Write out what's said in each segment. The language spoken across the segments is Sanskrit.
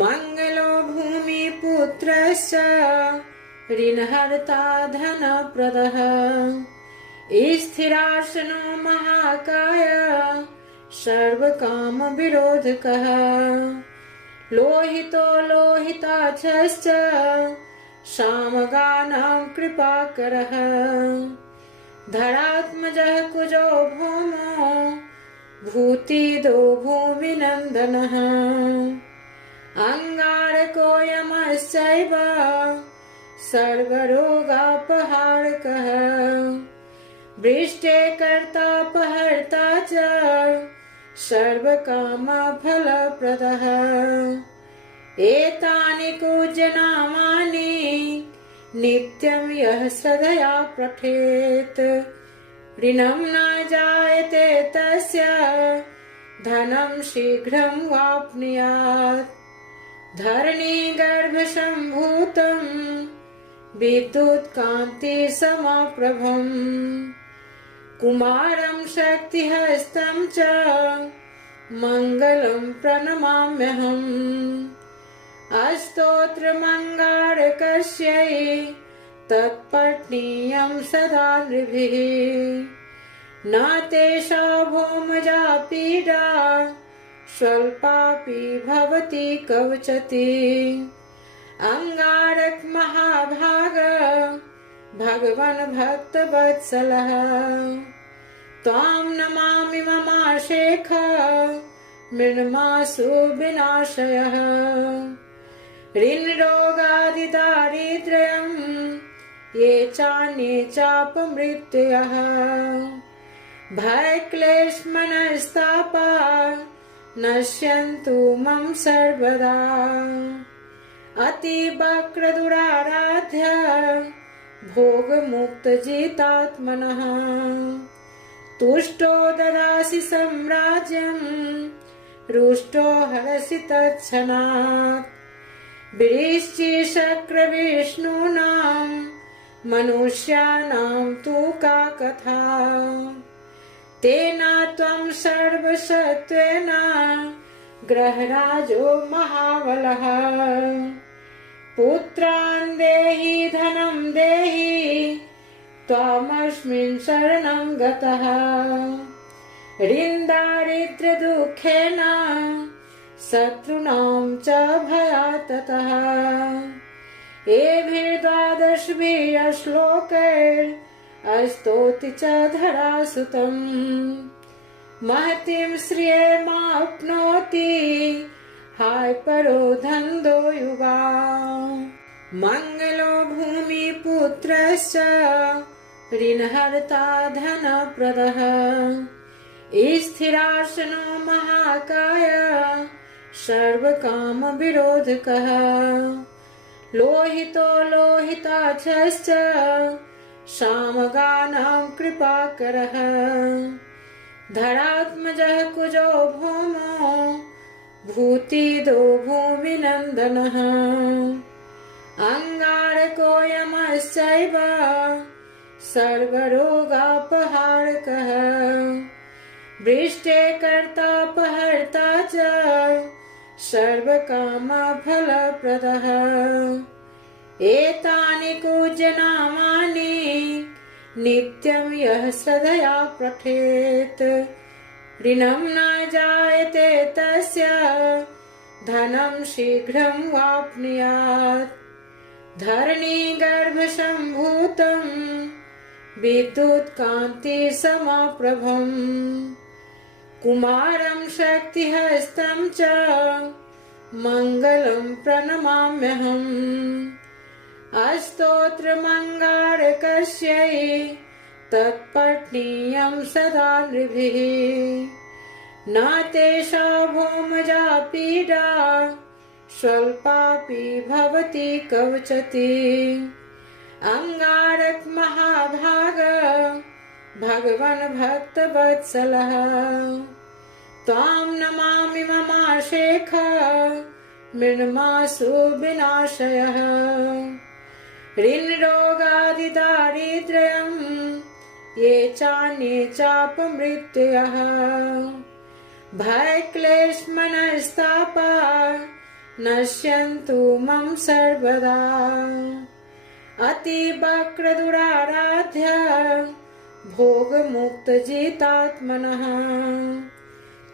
मंगलो भूमिपुत्रस्य ऋणहर्ता धनप्रदः स्थिरासनो महाकाय सर्वकामविरोधकः लोहितो लोहिताक्षश्च सामगानां कृपाकरः धरात्मजः कुजो भौमो भूतिदो भूमिनन्दनः अंगारकोऽयमश्चैव सर्वरोगापहारकः वृष्टे कर्तापहर्ता च सर्वकामफलप्रदः एतानि पूज्यनामानि नित्यं यः श्रद्धया पठेत् ऋणं न जायते तस्य धनं शीघ्रं वाप्नुयात् धरणीगर्भसम्भूतं विद्युत्कान्तिसमप्रभम् कुमारं शक्तिहस्तं च मङ्गलं प्रणमाम्यहम् अस्तोत्रमङ्गारकस्यै तत्पठनीयं सदा नृभिः न तेषा भौमजा पीडा स्वल्पापि भवति कवचति अंगारक महाभाग भगवन् भक्तवत्सलः त्वां नमामि ममाशेख मृण्मासु विनाशयः ऋणरोगादिदारिद्र्यं ये चान्ये चापमृत्युयः भयक्लेशमनस्तापा नश्यन्तु मम सर्वदा अतिवक्रदुराराध्य भोगमुक्तजितात्मनः तुष्टो ददासि साम्राज्यं रुष्टो हरसि तत्क्षणात् विरिश्चिशक्रविष्णूनां मनुष्याणां तु का कथा तेन त्वं सर्वसत्त्वेन ग्रहराजो महाबलः पुत्रान् देहि धनं देहि त्वामस्मिन् शरणं गतः ऋणदारिद्र्यदुःखेन शत्रूणां च भयात् ततः एभिर्द्वादशभिः श्लोकैस्तौति च धरासुतम् महतीं श्रियमाप्नोति हाय परो धन्दो युवा मंगलो भूमिपुत्रस्य ऋणहर्ता धनप्रदः स्थिरासनो महाकाय सर्वकामविरोधकः लोहितो लोहिताक्षश्च सामगानां कृपाकरः धरात्मजः कुजो भौमो भूतिदो भूमिनन्दनः अंगारकोऽयमश्चैव सर्वरोगापहारकः वृष्टे कर्तापहर्ता च सर्वकामफलप्रदः एतानि पूज्यनामानि नित्यं यः श्रद्धया पठेत् ऋणं न जायते तस्य धनं शीघ्रं वाप्नुयात् धरणीगर्भसम्भूतं विद्युत्कान्तिसमप्रभम् कुमारं शक्तिहस्तं च मङ्गलं प्रणमाम्यहम् अस्तोत्रमङ्गारकस्यै तत्पठनीयं सदा नृभिः न तेषा भौमजा पीडा स्वल्पापि भवति कवचति अंगारक महाभाग भगवन् भक्तवत्सलः त्वां नमामि ममाशेख मृण्मासु विनाशयः ऋणरोगादिदारिद्र्यं ये चान्ये चापमृत्युयः भयक्लेशमनस्तापा नश्यन्तु मम सर्वदा। अतिवक्रदुराराध्य भोगमुक्तजितात्मनः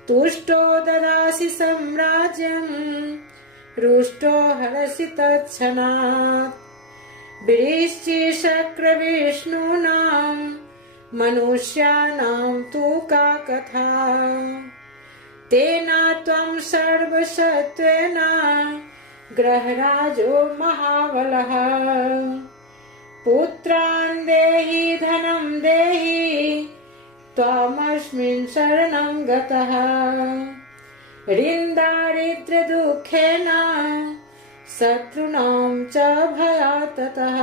तुष्टो ददासि साम्राज्यम् रुष्टो हरसि तत्क्षणात्। वृश्चिशक्रविष्णूनां मनुष्याणां तु का कथा। तेन त्वं सर्वसत्त्वेन ग्रहराजो महाबलः। पुत्रान् देहि धनं देहि त्वामस्मिन् शरणं गतः। ऋन्दारिद्र्यदुःखेन शत्रूणां च भयात् ततः।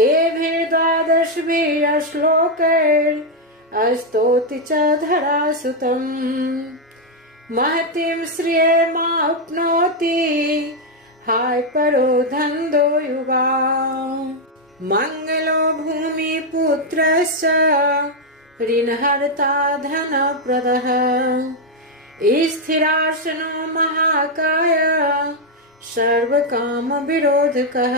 एभिर्द्वादशभिः श्लोकैस्तौति च धरासुतम्। महतीं श्रियमाप्नोति हाय परो धन्दो युवा। मङ्गलो भूमिपुत्रश्च ऋणहर्ता धनप्रदः। स्थिरासनो महाकाय सर्वकामविरोधकः।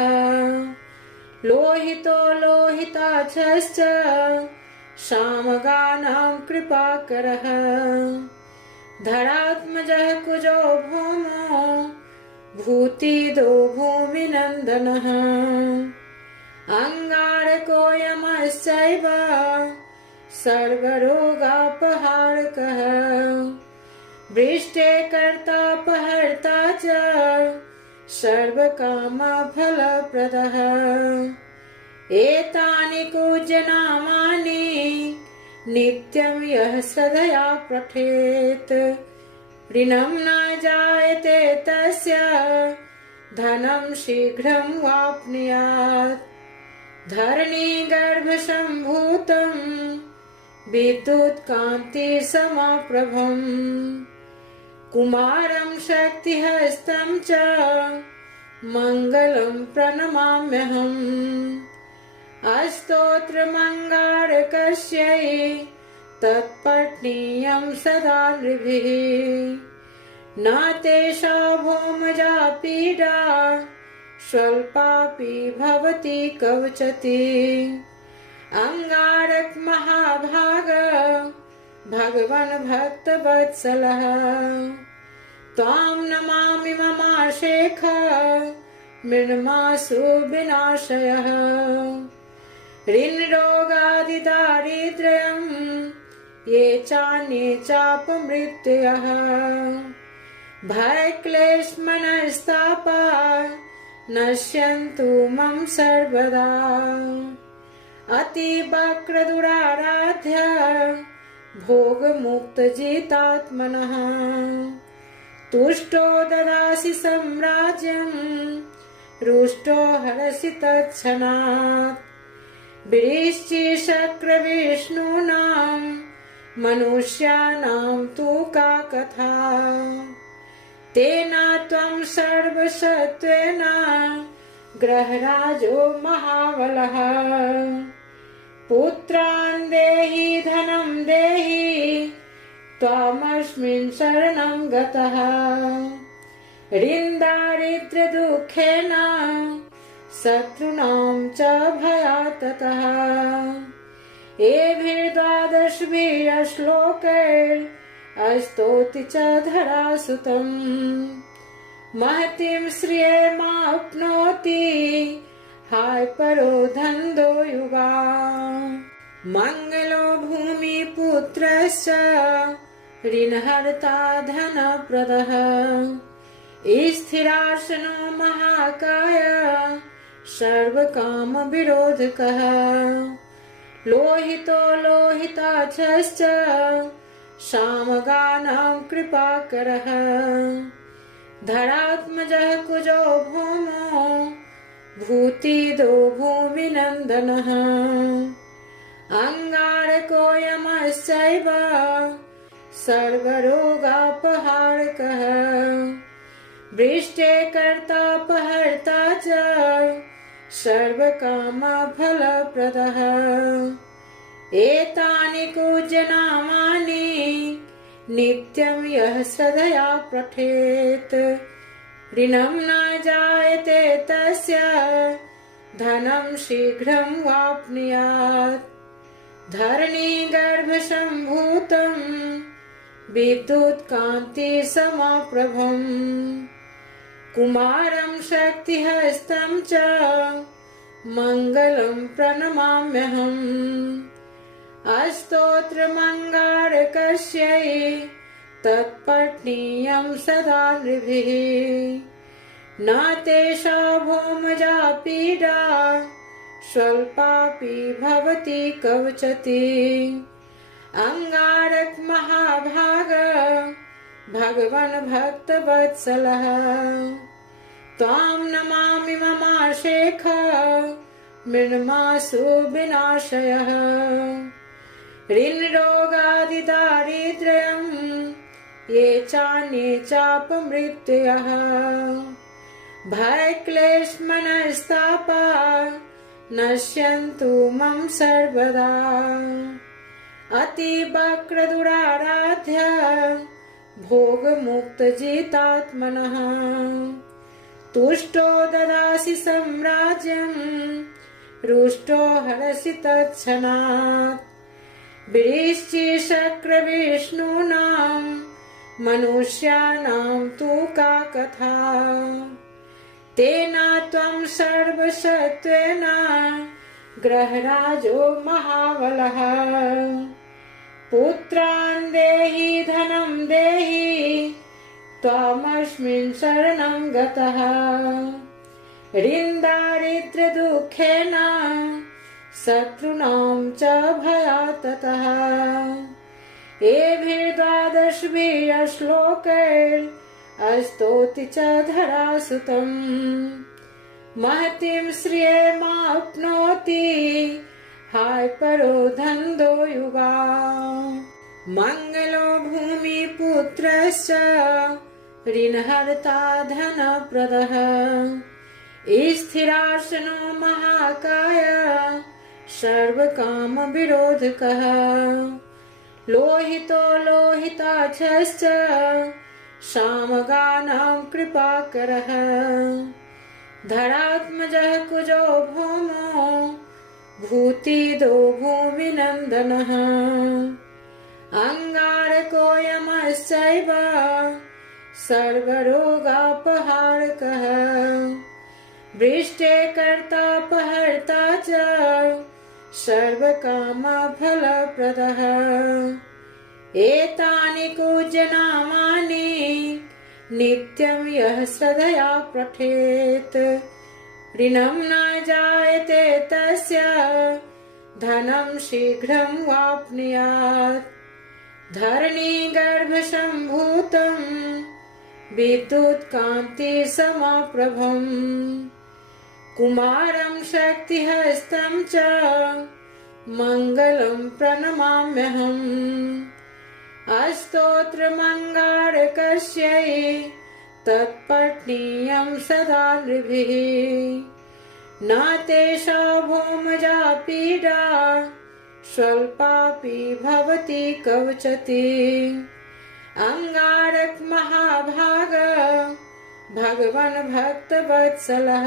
लोहितो लोहिताक्षश्च सामगानां कृपाकरः। धरात्मजः कुजो भौमो भूतिदो भूमिनन्दनः। अङ्गारकोऽयमश्चैव सर्वरोगापहारकः। वृष्टे कर्तापहर्ता च सर्वकामफलप्रदः। एतानि पूज्यनामानि नित्यं यः श्रद्धया पठेत्। ऋणं न जायते तस्य धनं शीघ्रं वाप्नुयात्। धरणीगर्भसम्भूतं विद्युत्कान्तिसमप्रभम्। कुमारं शक्तिहस्तं च मङ्गलं प्रणमाम्यहम्। अस्तोत्रमङ्गारकस्यै तत्पठनीयं सदा नृभिः। न तेषा भौमजा पीडा स्वल्पापि भवति कवचति। अंगारक महाभाग भगवन् भक्तवत्सलः। त्वां नमामि ममाशेख मृण्मासु विनाशयः। ऋणरोगादिदारिद्र्यं ये चान्ये चापमृत्ययः। भयक्लेशमनस्तापा नश्यन्तु मम सर्वदा। अतिवक्रदुराराध्य भोगमुक्तजितात्मनः तुष्टो ददासि साम्राज्यम् रुष्टो हरसि तत्क्षणात्। वृश्चिशक्रविष्णूनां मनुष्याणां तु का कथा। तेन त्वं सर्वसत्त्वेन ग्रहराजो महाबलः। पुत्रान् देहि धनं देहि त्वामस्मिन् शरणं गतः। ऋन्दारिद्र्यदुःखेन शत्रूणां च भयात् ततः। एभिर्द्वादशभिः श्लोकैस्तौति च धरासुतम्। महतीं श्रियमाप्नोति हाय परो धन्दो युवा। मङ्गलो भूमिपुत्रश्च ऋणहर्ता धनप्रदः। स्थिरासनो महाकाय सर्वकामविरोधकः। लोहितो लोहिताक्षश्च सामगानां कृपाकरः। धरात्मजः कुजो भौमो भूतिदो भूमिनन्दनः। अङ्गारकोऽयमश्चैव सर्वरोगापहारकः। वृष्टे कर्तापहर्ता च सर्वकामफलप्रदः। एतानि पूज्यनामानि नित्यं यः श्रद्धया पठेत् ऋणं न जायते तस्य धनं शीघ्रं वाप्नुयात् धरणीगर्भसम्भूतं विद्युत्कान्तिसमप्रभम् कुमारं शक्तिहस्तं च मङ्गलं प्रणमाम्यहम् अस्तोत्रमङ्गारकस्यै तत्पठनीयं सदा नृभिः न तेषा भौमजा पीडा स्वल्पापि भवति कवचति अंगारक महाभाग भगवन् भक्तवत्सलः त्वां नमामि ममाशेख मृण्मासु विनाशयः ऋणरोगादिदारिद्र्यं ये चान्ये चापमृत्ययः भयक्लेशमनस्तापा नश्यन्तु मम सर्वदा अतिवक्रदुराराध्य भोगमुक्तजितात्मनः तुष्टो ददासि साम्राज्यं रुष्टो हरसि तत्क्षणात् वृश्चिशक्रविष्णूनां मनुष्याणां तु का कथा तेन त्वं सर्वसत्त्वेन ग्रहराजो महाबलः पुत्रान् देहि धनं देहि त्वामस्मिन् शरणं गतः ऋणदारिद्र्यदुःखेन शत्रूणां च भयात् ततः एभिर्द्वादशभिः श्लोकैरस्तौति च धरासुतम् महतीं श्रियमाप्नोति हाय परो धन्दो युगा मङ्गलो भूमिपुत्रश्च ऋणहर्ता धनप्रदः स्थिरासनो महाकाय सर्वकामविरोधकः लोहितो लोहिताक्षश्च सामगानां कृपाकरः धरात्मजः कुजो भौमो भूतिदो भूमिनन्दनः अंगारकोऽयमश्चैव सर्वरोगापहारकः वृष्टे कर्तापहर्ता च सर्वकामफलप्रदः एतानि कूजनामानि नित्यं यः श्रद्धया पठेत् ऋणं न जायते तस्य धनं शीघ्रं वाप्नुयात् धरणीगर्भसम्भूतं विद्युत्कान्तिसमप्रभम् कुमारं शक्तिहस्तं च मङ्गलं प्रणमाम्यहम् अस्तोत्रमङ्गारकस्यै तत्पठनीयं सदा नृभिः न तेषा भौमजा पीडा स्वल्पापि भवति कवचति अंगारक महाभाग भगवन् भक्तवत्सलः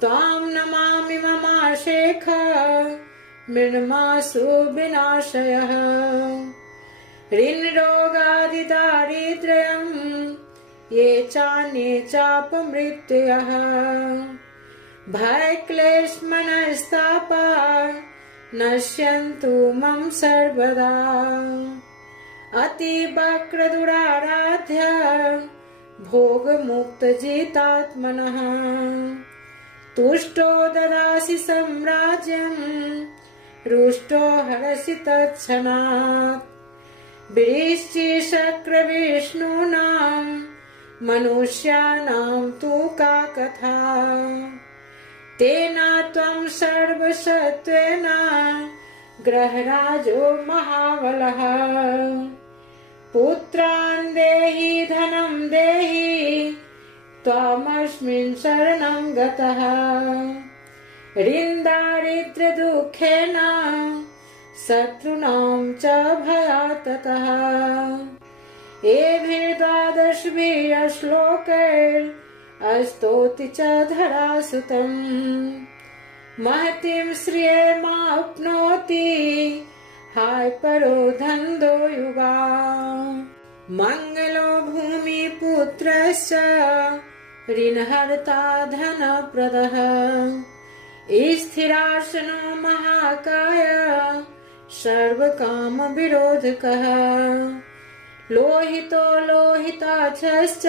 त्वां नमामि ममाशेख मृण्मासु विनाशयः ऋणरोगादिदारिद्र्यं ये चान्ये चापमृत्ययः भयक्लेशमनस्तापा नश्यन्तु मम सर्वदा अतिवक्रदुराराध्य भोगमुक्तजितात्मनः तुष्टो ददासि साम्राज्यं रुष्टो हरसि तत्क्षणात् वृश्चिशक्रविष्णूनां मनुष्याणां तु का कथा तेन त्वं सर्वसत्त्वेन ग्रहराजो महाबलः पुत्रान् देहि धनं देहि त्वामस्मिन् शरणं गतः ऋणदारिद्र्यदुःखेन शत्रूणां च भयात् ततः। एभिर्द्वादशभिः श्लोकैस्तौति च धरासुतम्। महतीं श्रियमाप्नोति हाय परो धन्दो युगा। मङ्गलो भूमिपुत्रश्च ऋणहर्ता धनप्रदः। स्थिरासनो महाकाय सर्वकामविरोधकः। लोहितो लोहिताक्षश्च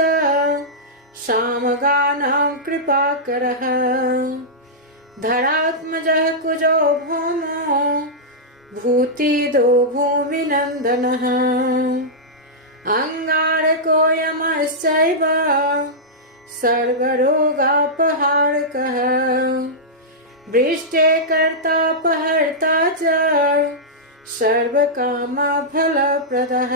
सामगानां कृपाकरः। धरात्मजः कुजो भौमो भूतिदो भूमिनन्दनः। अङ्गारको यमश्चैव सर्वरोगापहारकः। वृष्टे कर्तापहर्ता च सर्वकामफलप्रदः।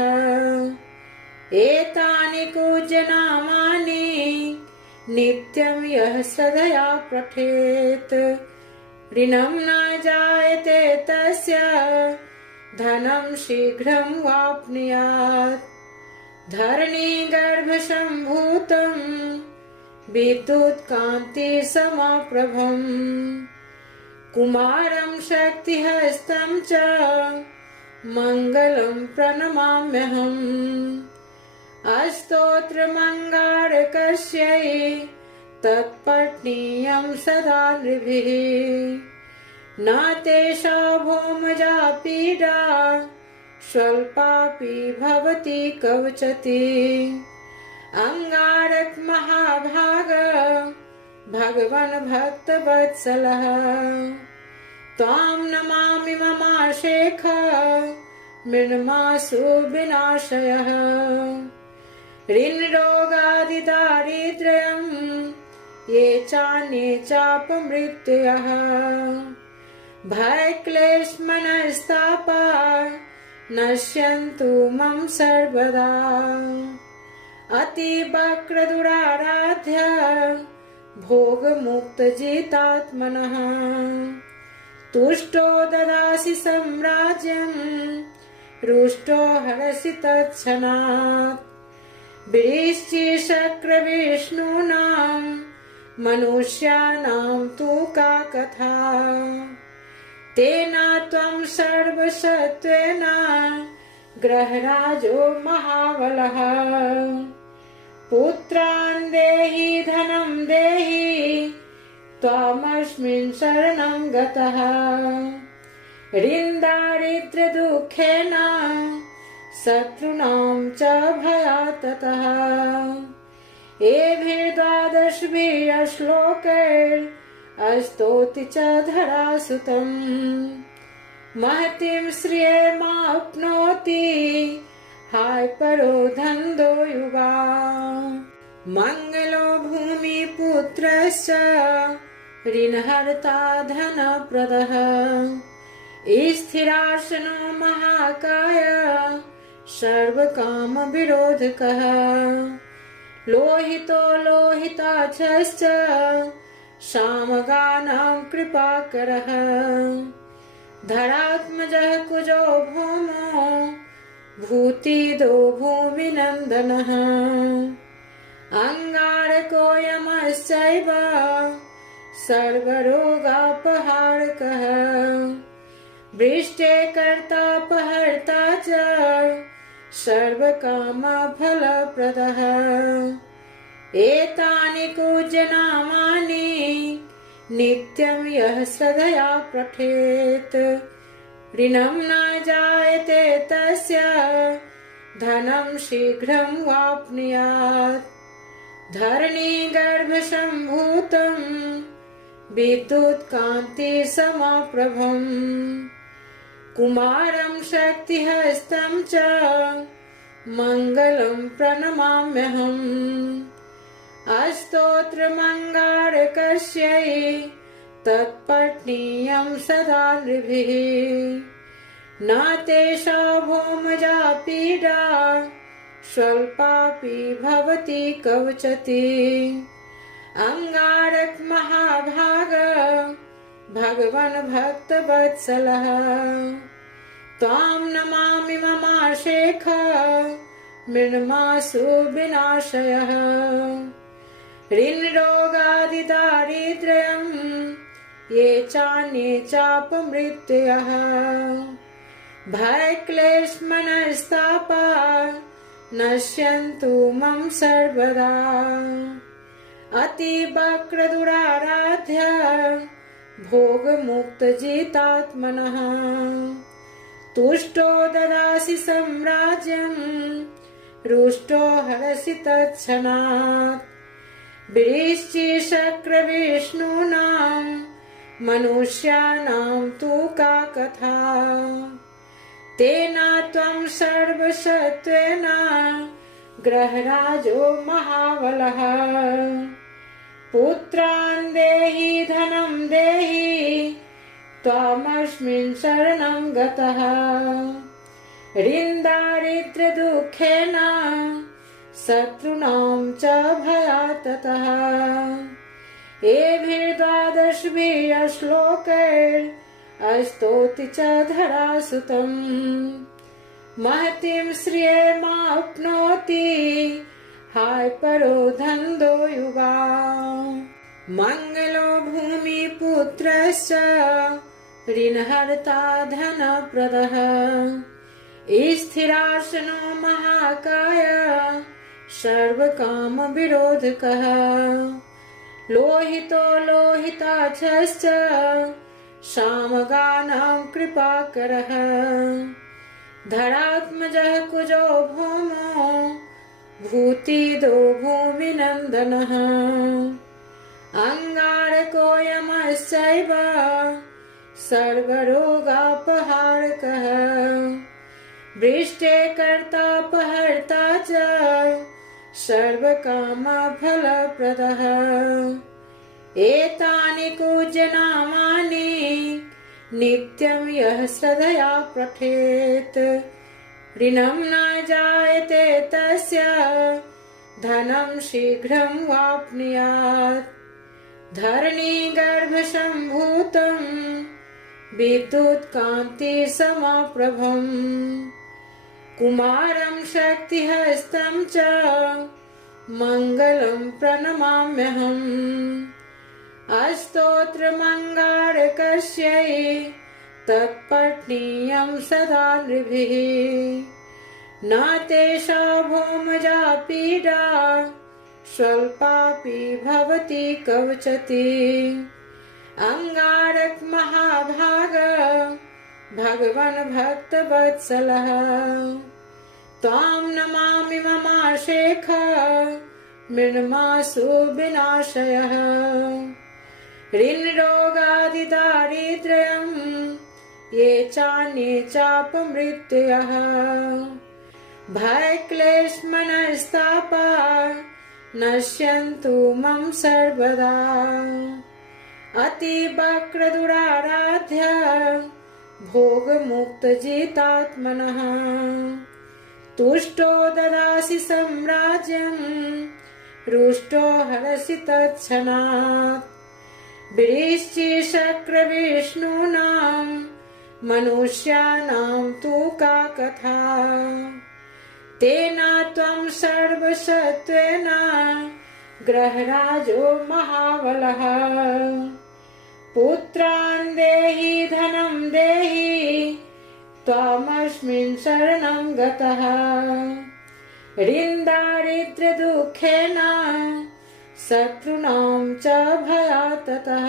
एतानि कूजनामानि नित्यं यः श्रद्धया पठेत्। ऋणं न जायते तस्य धनं शीघ्रं वाप्नुयात्। धरणीगर्भसम्भूतं विद्युत्कान्तिसमप्रभम्। कुमारं शक्तिहस्तं च मङ्गलं प्रणमाम्यहम्। अस्तोत्रमङ्गारकस्यै तत्पठनीयं सदा नृभिः। न तेषा भौमजा पीडा स्वल्पापि भवति कवचति। अङ्गारक महाभाग भगवन् भक्तवत्सलः। त्वां नमामि ममाशेख मृण्मासु विनाशयः। ऋणरोगादिदारिद्र्यं ये चान्ये चापमृत्युयः। भयक्लेशमनस्तापा नश्यन्तु मम सर्वदा। अतिवक्रदुराराध्य भोगमुक्तजितात्मनः। तुष्टो ददासि साम्राज्यं रुष्टो हरसि तत्क्षणात्। वृश्चिशक्रविष्णूनां मनुष्याणां तु का कथा। तेन त्वं सर्वसत्त्वेन ग्रहराजो महाबलः। पुत्रान् देहि धनं देहि त्वामस्मिन् शरणं गतः। ऋणदारिद्र्यदुःखेन शत्रूणां च भयात् ततः। एभिर्द्वादशभिः श्लोकैस्तौति च धरासुतम्। महतीं श्रियमाप्नोति हाय परो धन्दो युगा। मङ्गलो भूमिपुत्रश्च ऋणहर्ता धनप्रदः। स्थिरासनो महाकाय सर्वकामविरोधकः। लोहितो लोहिताक्षश्च सामगानां कृपाकरः। धरात्मजः कुजो भौमो भूतिदो भूमिनन्दनः। अङ्गारको यमश्चैव सर्वरोगापहारकः। वृष्टे कर्तापहर्ता च सर्वकामफलप्रदः। एतानि कूजनामानि नित्यं यः श्रद्धया पठेत्। ऋणं न जायते तस्य धनं शीघ्रं वाप्नुयात्। धरणीगर्भसम्भूतं विद्युत्कान्तिसमप्रभम्। कुमारं शक्तिहस्तं च मङ्गलं प्रणमाम्यहम्। अस्तोत्रमङ्गारकस्यै तत्पठनीयं सदा नृभिः। न तेषा भौमजा पीडा स्वल्पापि भवति कवचति। अङ्गारक महाभाग भगवन् भक्तवत्सलः। त्वां नमामि ममाशेख मृण्मासु विनाशयः ऋणरोगादिदारिद्र्यं ये चान्ये चापमृत्ययः भयक्लेशमनस्तापा नश्यन्तु मम सर्वदा अतिवक्रदुराराध्य भोगमुक्तजितात्मनः तुष्टो ददासि साम्राज्यं रुष्टो हरसि तत्क्षणात् वृश्चिशक्रविष्णूनां मनुष्याणां तु का कथा तेन त्वं सर्वसत्त्वेन ग्रहराजो महाबलः पुत्रान् देहि धनं देहि त्वामस्मिन् शरणं गतः ऋणदारिद्र्यदुःखेन शत्रूणां च भयात् ततः एभिर्द्वादशभिः श्लोकैरस्तौति च धरासुतम् महतीं श्रियमाप्नोति हाय परो धन्दो युवा मङ्गलो भूमिपुत्रश्च ऋणहर्ता धनप्रदः स्थिरासनो महाकाय सर्वकामविरोधकः लोहितो लोहिताक्षश्च सामगानां कृपाकरः धरात्मजः कुजो भौमो भूतिदो भूमिनन्दनः अङ्गारकोऽयमश्चैव सर्वरोगापहारकः वृष्टे कर्तापहर्ता च सर्वकामफलप्रदः एतानि पूज्यनामानि नित्यं यः श्रद्धया पठेत् ऋणं न जायते तस्य धनं शीघ्रं वाप्नुयात् धरणीगर्भसम्भूतं विद्युत्कान्तिसमप्रभम् कुमारं शक्तिहस्तं च मङ्गलं प्रणमाम्यहम् अस्तोत्रमङ्गारकस्यै तत्पठनीयं सदा नृभिः न तेषा भौमजा पीडा स्वल्पापि भवति कवचति अङ्गारक महाभाग भगवन् भक्तवत्सलः त्वां नमामि ममाशेख मृण्मासु विनाशयः ऋणरोगादिदारिद्र्यं ये चान्ये चापमृत्ययः भयक्लेशमनस्तापा नश्यन्तु मम सर्वदा अतिवक्रदुराराध्य भोगमुक्तजितात्मनः तुष्टो ददासि साम्राज्यं रुष्टो हरसि तत्क्षणात् वृश्चिशक्रविष्णूनां मनुष्याणां तु का कथा तेन त्वं सर्वसत्त्वेन ग्रहराजो महाबलः पुत्रान् देहि धनं देहि त्वामस्मिन् शरणं गतः ऋणदारिद्र्यदुःखेन शत्रूणां च भयात् ततः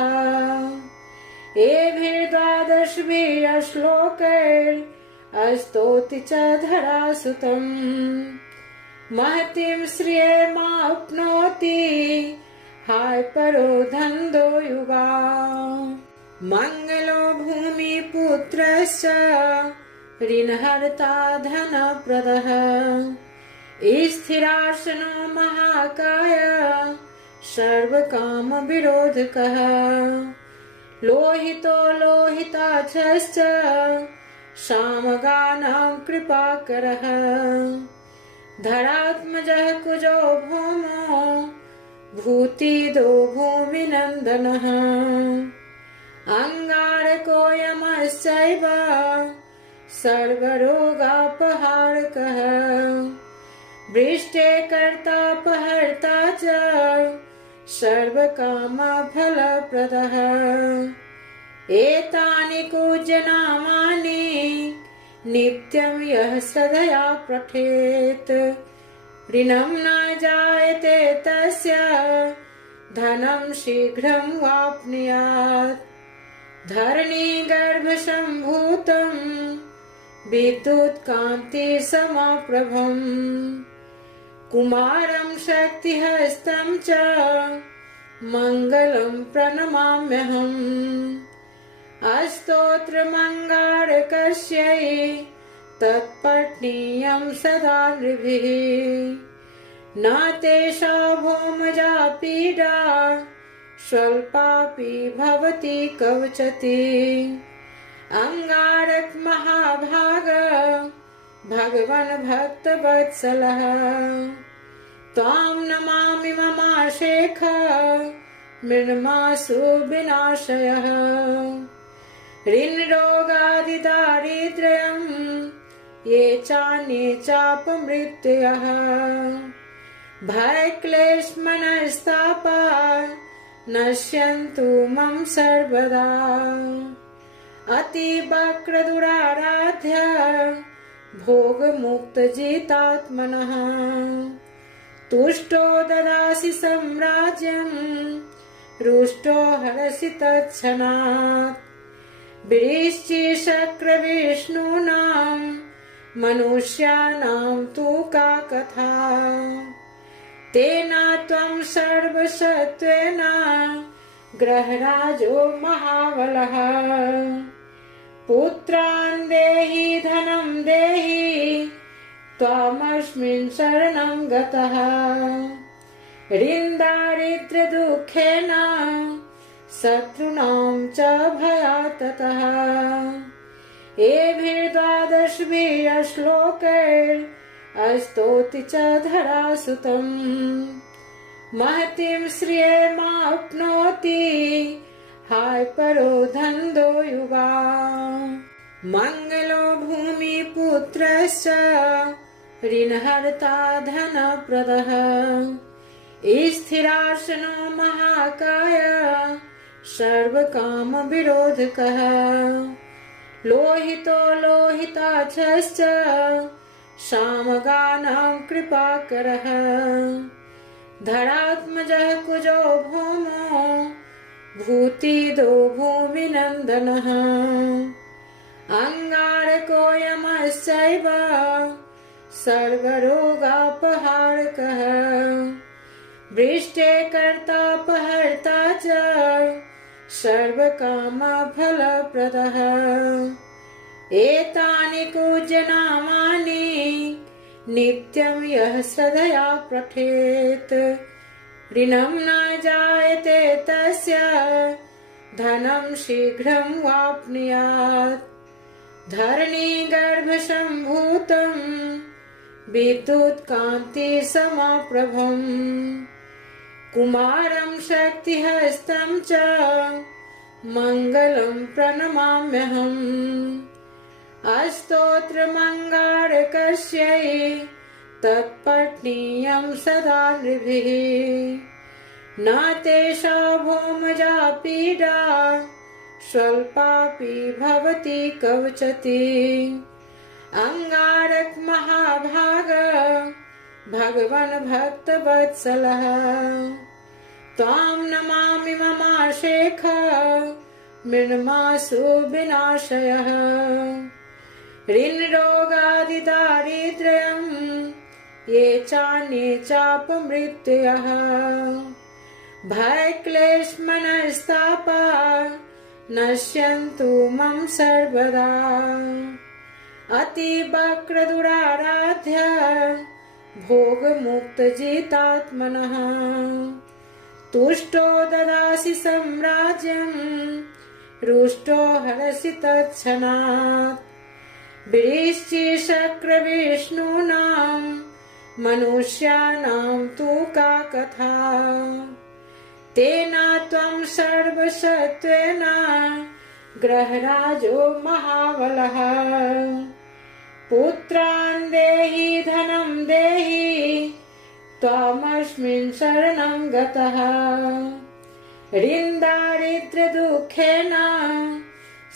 एभिर्द्वादशभिः श्लोकैरस्तौति च धरासुतम् महतीं श्रियमाप्नोति हाय परो धन्दो युवा मङ्गलो भूमिपुत्रश्च ऋणहर्ता धनप्रदः स्थिरासनो महाकाय सर्वकामविरोधकः लोहितो लोहिताक्षश्च सामगानां कृपाकरः धरात्मजः कुजो भौमो भूतिदो भूमिनन्दनः अङ्गारकोऽयमश्चैव सर्वरोगापहारकः वृष्टे कर्तापहर्ता च सर्वकामफलप्रदः एतानि पूज्यनामानि नित्यं यः श्रद्धया पठेत् ऋणं न जायते तस्य धनं शीघ्रं वाप्नुयात् धरणीगर्भसम्भूतं विद्युत्कान्तिसमप्रभम् कुमारं शक्तिहस्तं च मङ्गलं प्रणमाम्यहम् अस्तोत्रमङ्गारकस्यै तत्पठनीयं सदा नृभिः न तेषा भौमजा पीडा स्वल्पापि भवति कवचति अंगारक महाभाग भगवन् भक्तवत्सलः त्वां नमामि ममाशेख मृण्मासु विनाशयः ऋणरोगादिदारिद्र्यं ये चान्ये चापमृत्ययः भयक्लेशमनस्तापा नश्यन्तु मम सर्वदा अतिवक्रदुराराध्य भोगमुक्तजितात्मनः तुष्टो ददासि साम्राज्यं रुष्टो हरसि तत्क्षणात् विरिश्चिशक्रविष्णूनां मनुष्याणां तु का कथा तेन त्वं सर्वसत्त्वेन ग्रहराजो महाबलः पुत्रान् देहि धनं देहि त्वामस्मिन् शरणं गतः ऋणदारिद्र्यदुःखेन शत्रूणां च भयात् ततः एभिर्द्वादशभिः श्लोकैरस्तौति च धरासुतम् महतीं श्रियमाप्नोति हाय परो धन्दो युवा मङ्गलो भूमिपुत्रश्च ऋणहर्ता धनप्रदः स्थिरासनो महाकाय सर्वकामविरोधकः लोहितो लोहिताक्षश्च सामगानां कृपाकरः धरात्मजः कुजो भौमो भूतिदो भूमिनन्दनः अंगारकोऽयमश्चैव सर्वरोगापहारकः वृष्टे कर्तापहर्ता च सर्वकामफलप्रदः एतानि पूज्यनामानि नित्यं यः श्रद्धया पठेत् ऋणं न जायते तस्य धनं शीघ्रं वाप्नुयात् धरणीगर्भसम्भूतं विद्युत्कान्तिसमप्रभम् कुमारं शक्तिहस्तं च मङ्गलं प्रणमाम्यहम् अस्तोत्रमङ्गारकस्यै तत्पठनीयं सदा नृभिः न तेषा भौमजा पीडा स्वल्पापि भवति कवचति अंगारक महाभाग भगवन् भक्तवत्सलः त्वां नमामि ममाशेख मृण्मासु विनाशयः ऋणरोगादिदारिद्र्यं ये चान्ये चापमृत्ययः भयक्लेशमनस्तापा नश्यन्तु मम सर्वदा अतिवक्रदुराराध्य भोगमुक्तजितात्मनः तुष्टो ददासि साम्राज्यं रुष्टो हरसि तत्क्षणात् विरिश्चिशक्रविष्णूनां मनुष्याणां तु का कथा तेन त्वं सर्वसत्त्वेन ग्रहराजो महाबलः पुत्रान् देहि धनं देहि त्वामस्मिन् शरणं गतः ऋन्दारिद्र्यदुःखेन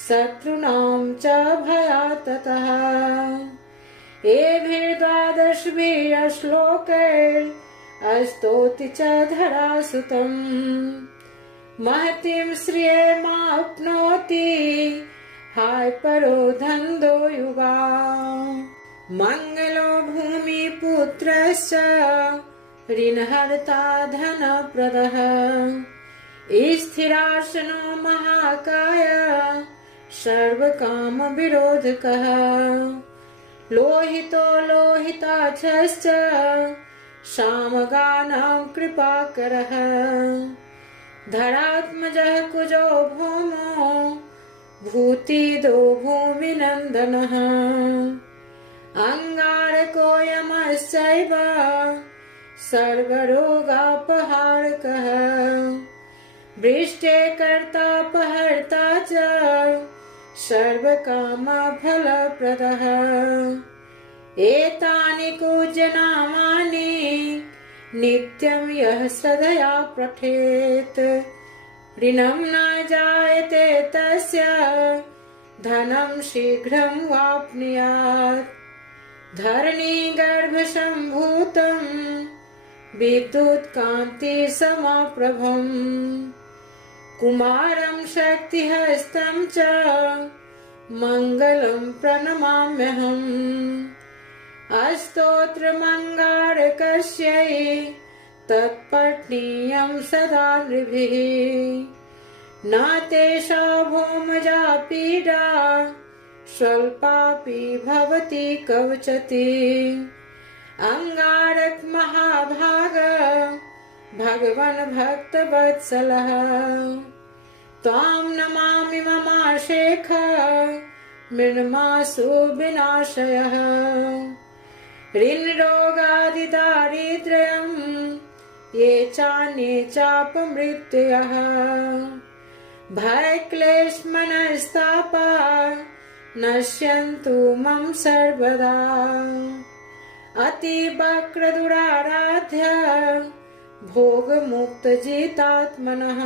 शत्रूणां च भयात् ततः एभिर्द्वादशभिः श्लोकैस्तौति च धरासुतम् महतीं श्रियमाप्नोति हाय परो धन्दो युगा मङ्गलो भूमिपुत्रश्च ऋणहर्ता धनप्रदः स्थिरासनो महाकाय सर्वकामविरोधकः लोहितो लोहिताक्षश्च सामगानां कृपाकरः धरात्मजः कुजो भौमो भूतिदो भूमिनन्दनः अङ्गारकोऽयमश्चैव सर्वरोगापहारकः वृष्टे कर्तापहर्ता च सर्वकामफलप्रदः एतानि कूजनामानि नित्यं यः श्रद्धया पठेत् ऋणं न जायते तस्य धनं शीघ्रं वाप्नुयात् धरणीगर्भसम्भूतं विद्युत्कान्तिसमप्रभम् कुमारं शक्तिहस्तं च मङ्गलं प्रणमाम्यहम् अस्तोत्रमङ्गारकस्यै तत्पठनीयं सदा नृभिः न तेषा भौमजा पीडा स्वल्पापि भवति कवचति अङ्गारक महाभाग भगवन् भक्तवत्सलः त्वां नमामि ममाशेख मृण्मासु विनाशयः ऋणरोगादिदारिद्र्यं ये चान्ये चापमृत्ययः भयक्लेशमनस्तापा नश्यन्तु मम सर्वदा अतिवक्रदुराराध्य भोगमुक्तजितात्मनः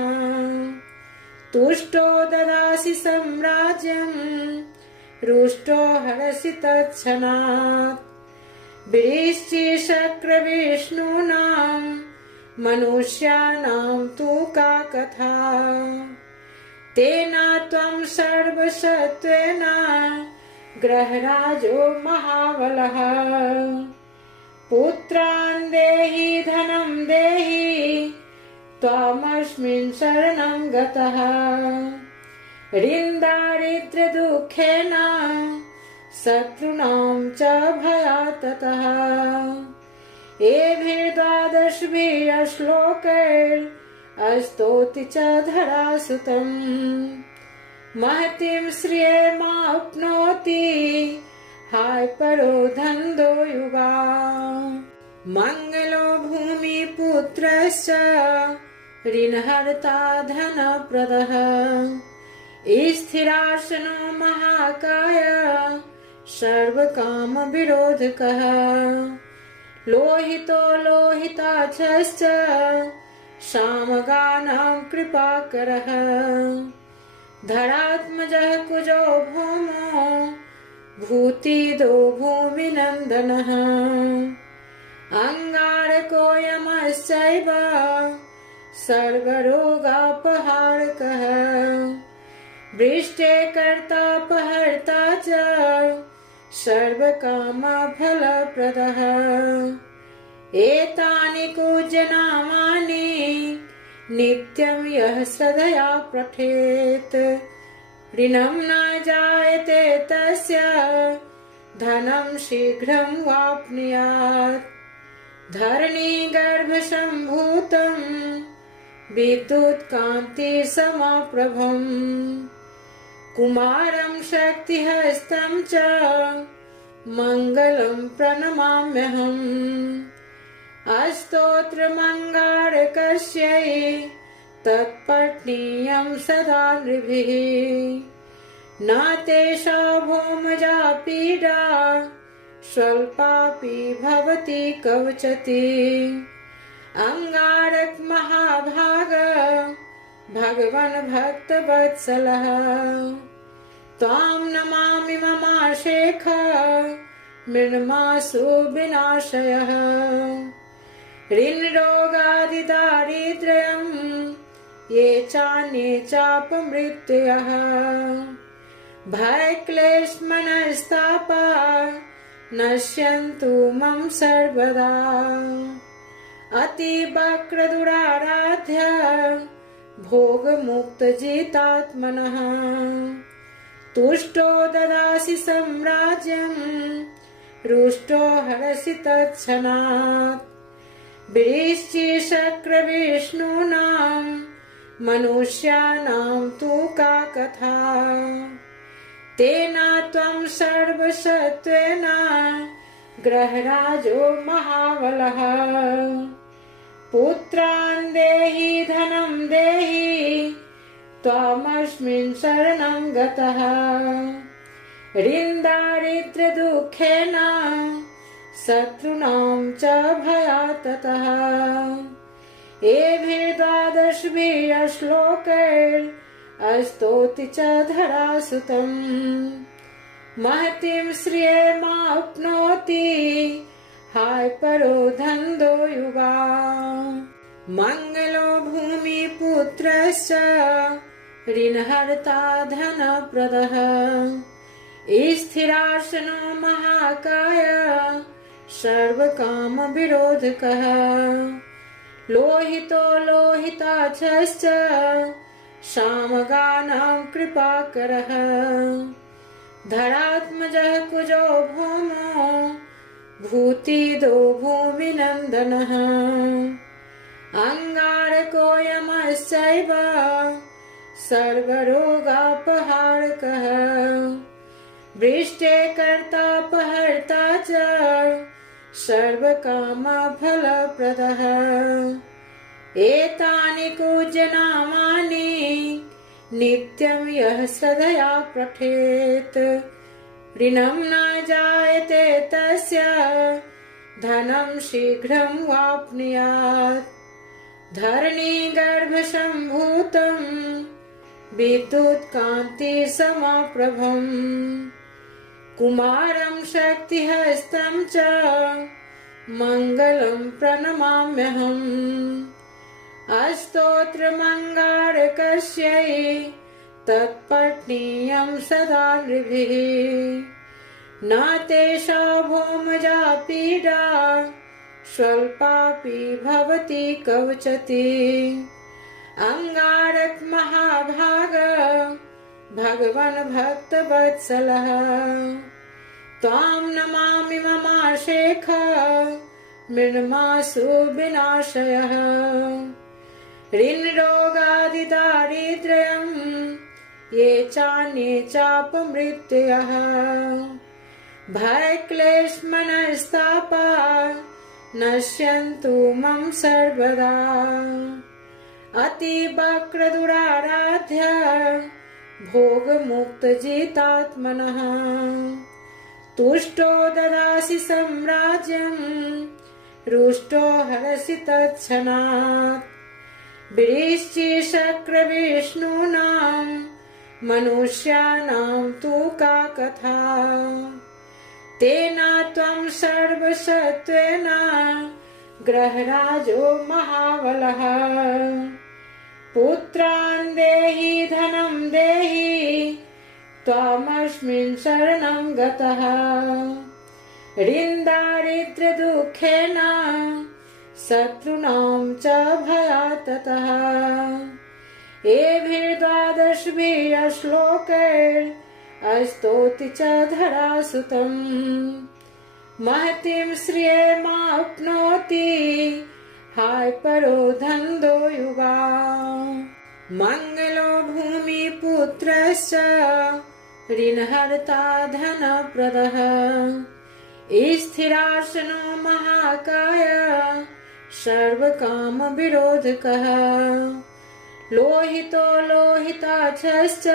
तुष्टो ददासि साम्राज्यं रुष्टो हरसि तत्क्षणात् वृश्चिशक्रविष्णूनां मनुष्याणां तु का कथा तेन त्वं सर्वसत्त्वेन ग्रहराजो महाबलः पुत्रान् देहि धनं देहि त्वामस्मिन् शरणं गतः ऋन्दारिद्र्यदुःखेन शत्रूणां च भयात् ततः एभिर्द्वादशभिः श्लोकैस्तौति च धरासुतम् महतीं श्रियमाप्नोति हाय परो धन्दो युगा मङ्गलो भूमिपुत्रश्च ऋणहर्ता धनप्रदः स्थिरासनो महाकाय सर्वकामविरोधकः लोहितो लोहिताक्षश्च सामगानां कृपाकरः धरात्मजः कुजो भौमो भूतिदो भूमिनन्दनः अङ्गारकोऽयमश्चैव सर्वरोगापहारकः वृष्टे कर्तापहर्ता च सर्वकामफलप्रदः एतानि कूजनामानि नित्यं यः श्रद्धया पठेत् ऋणं न जायते तस्य धनं शीघ्रं वाप्नुयात् धरणीगर्भसम्भूतं विद्युत्कान्तिसमप्रभम् कुमारं शक्तिहस्तं च मङ्गलं प्रणमाम्यहम् अस्तोत्रमङ्गारकस्यै तत्पठनीयं सदा नृभिः न तेषा भौमजा पीडा स्वल्पापि भवति कवचति अंगारक महाभाग भगवन् भक्तवत्सलः त्वां नमामि ममाशेख मृण्मासु विनाशयः ऋणरोगादिदारिद्र्यं ये चान्ये चापमृत्ययः भयक्लेशमनस्तापा नश्यन्तु मम सर्वदा अतिवक्रदुराराध्य भोगमुक्तजितात्मनः तुष्टो ददासि साम्राज्यं रुष्टो हरसि तत्क्षणात् वृश्चिशक्रविष्णूनां मनुष्याणां तु का कथा तेन त्वं सर्वसत्त्वेन ग्रहराजो महाबलः पुत्रान् देहि धनं देहि त्वामस्मिन् शरणं गतः ऋणदारिद्र्यदुःखेन शत्रूणां च भयात् ततः एभिर्द्वादशभिः श्लोकैस्तौति च धरासुतम् महतीं श्रियमाप्नोति हाय परो धन्दो युवा मंगलो भूमिपुत्रश्च ऋणहर्ता धनप्रदः स्थिरासनो महाकाय सर्वकामविरोधकः लोहितो लोहिताक्षश्च सामगानां कृपाकरः धरात्मजः कुजो भौमो भूतिदो भूमिनन्दनः अंगारकोऽयमश्चैव सर्वरोगापहारकः वृष्टे कर्तापहर्ता च सर्वकामफलप्रदः एतानि पूज्यनामानि नित्यं यः श्रद्धया पठेत् ऋणं न जायते तस्य धनं शीघ्रं वाप्नुयात् धरणीगर्भसम्भूतं विद्युत्कान्तिसमप्रभम् कुमारं शक्तिहस्तं च मङ्गलं प्रणमाम्यहम् अस्तोत्रमङ्गारकस्यै तत्पठनीयं सदा नृभिः न तेषा भौमजा पीडा स्वल्पापि भवति कवचति अंगारक महाभाग भगवन् भक्तवत्सलः त्वां नमामि ममाशेख मृण्मासु विनाशयः ऋणरोगादिदारिद्र्यं ये चान्ये चापमृत्ययः भयक्लेशमनस्तापा नश्यन्तु मम सर्वदा अतिवक्रदुराराध्य भोगमुक्तजितात्मनः तुष्टो ददासि साम्राज्यं रुष्टो हरसि तत्क्षणात् वृश्चिशक्रविष्णूनां मनुष्याणां तु का कथा तेन त्वं सर्वसत्त्वेन ग्रहराजो महाबलः पुत्रान् देहि धनं देहि त्वामस्मिन् शरणं गतः ऋणदारिद्र्यदुःखेन शत्रूणां च भयात् ततः एभिर्द्वादशभिः श्लोकैस्तौति च धरासुतम् महतीं श्रियमाप्नोति हाय परो धन्दो युवा मंगलो भूमिपुत्रश्च ऋणहर्ता धनप्रदः स्थिरासनो महाकाय सर्वकामविरोधकः लोहितो लोहिताक्षश्च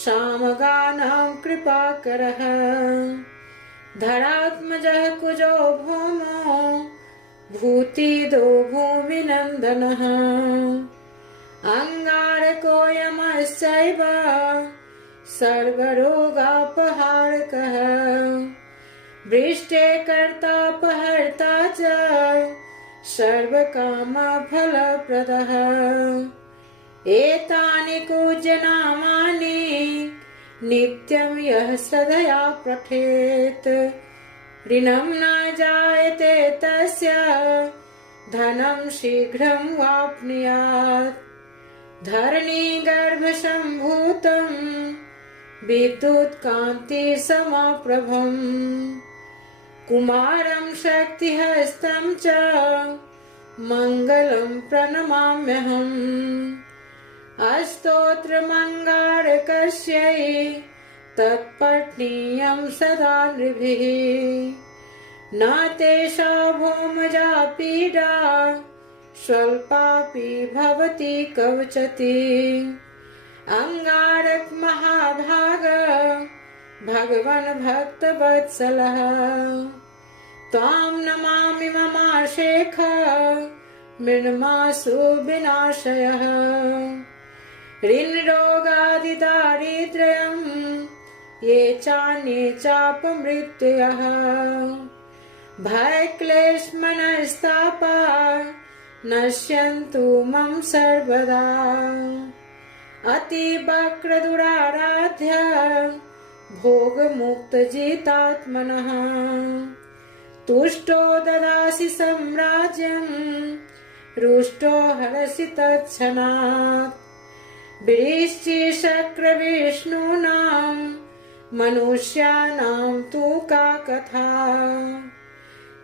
सामगानां कृपाकरः धरात्मजः कुजो भौमो भूतिदो भूमिनन्दनः अंगारकोऽयमश्चैव सर्वरोगापहारकः वृष्टे कर्तापहर्ता च सर्वकामफलप्रदः एतानि पूज्यनामानि नित्यं यः श्रद्धया पठेत् ऋणं न जायते तस्य धनं शीघ्रं वाप्नुयात् धरणीगर्भसम्भूतं विद्युत्कान्तिसमप्रभम् कुमारं शक्तिहस्तं च मङ्गलं प्रणमाम्यहम् अस्तोत्रमङ्गारकस्यै तत्पठनीयं सदा नृभिः न तेषा भौमजा पीडा स्वल्पापि भवति कवचति अंगारक महाभाग भगवन् भक्तवत्सलः त्वां नमामि ममाशेख मृण्मासु विनाशयः ऋणरोगादिदारिद्र्यं ये चान्ये चापमृत्युयः भयक्लेशमनस्तापा नश्यन्तु मम सर्वदा अतिवक्रदुराराध्य भोगमुक्तजितात्मनः तुष्टो ददासि साम्राज्यं रुष्टो हरसि तत्क्षणात् वृश्चिशक्रविष्णूनां मनुष्याणां तु का कथा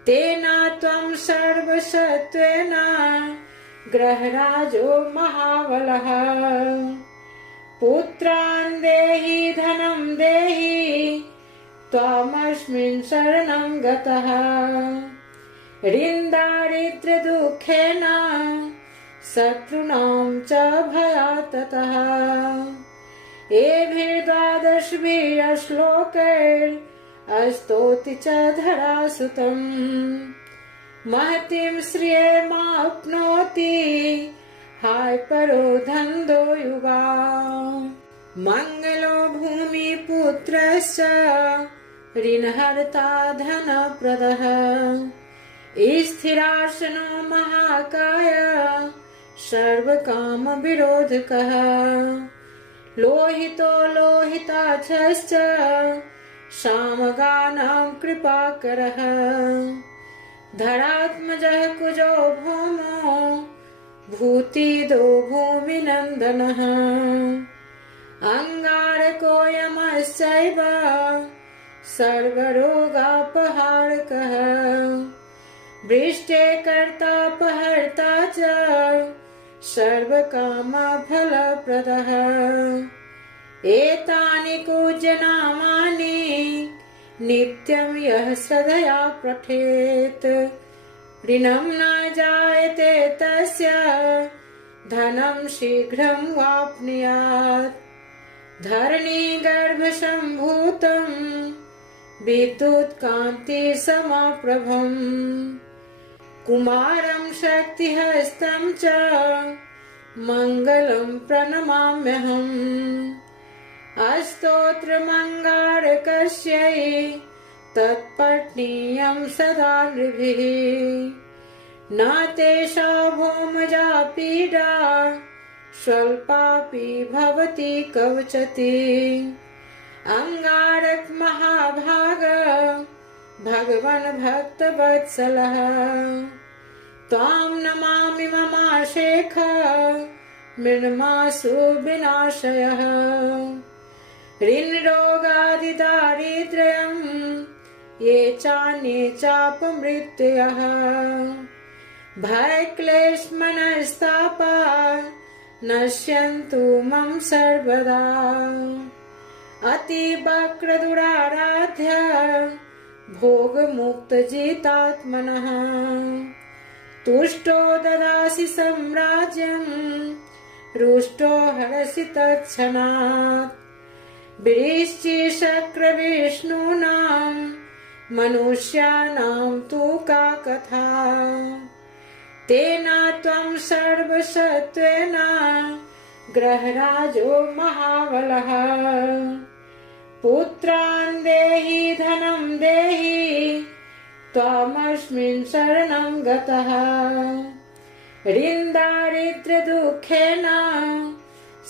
तेन त्वं सर्वसत्त्वेन ग्रहराजो महाबलः पुत्रान् देहि धनं देहि त्वामस्मिन् शरणं गतः ऋणदारिद्र्यदुःखेन शत्रूणां च भयात् ततः एभिर्द्वादशभिः श्लोकैरस्तौति च धरासुतम् महतीं श्रियमाप्नोति हाय परो धन्दो युवा मंगलो भूमिपुत्रस्य ऋणहर्ता धनप्रदः स्थिरासनो महाकाय सर्वकामविरोधकः लोहितो लोहिताक्षश्च सामगानां कृपाकरः धरात्मजः कुजो भौमो भूतिदो भूमिनन्दनः अंगारकोऽयमश्चैव सर्वरोगापहारकः वृष्टे कर्तापहर्ता च सर्वकामफलप्रदः एतानि पूज्यनामानि नित्यं यः श्रद्धया पठेत् ऋणं न जायते तस्य धनं शीघ्रं वाप्नुयात् धरणीगर्भसम्भूतं विद्युत्कान्तिसमप्रभम् कुमारं शक्तिहस्तं च मङ्गलं प्रणमाम्यहम् अस्तोत्रमङ्गारकस्यै तत्पठनीयं सदा नृभिः न तेषा भौमजा पीडा स्वल्पापि भवति कवचति अंगारक महाभाग भगवन् भक्तवत्सलः त्वां नमामि ममाशेख मृण्मासु विनाशयः ऋणरोगादिदारिद्र्यं ये चान्ये चापमृत्युयः भयक्लेशमनस्तापा नश्यन्तु मम सर्वदा अतिवक्रदुराराध्य भोगमुक्तजितात्मनः तुष्टो ददासि साम्राज्यं रुष्टो हरसि तत्क्षणात् वृश्चिशक्रविष्णूनां मनुष्याणां तु का कथा। तेन त्वं सर्वसत्त्वेन ग्रहराजो महाबलः। पुत्रान् देहि धनं देहि त्वामस्मिन् शरणं गतः। ऋन्दारिद्र्यदुःखेन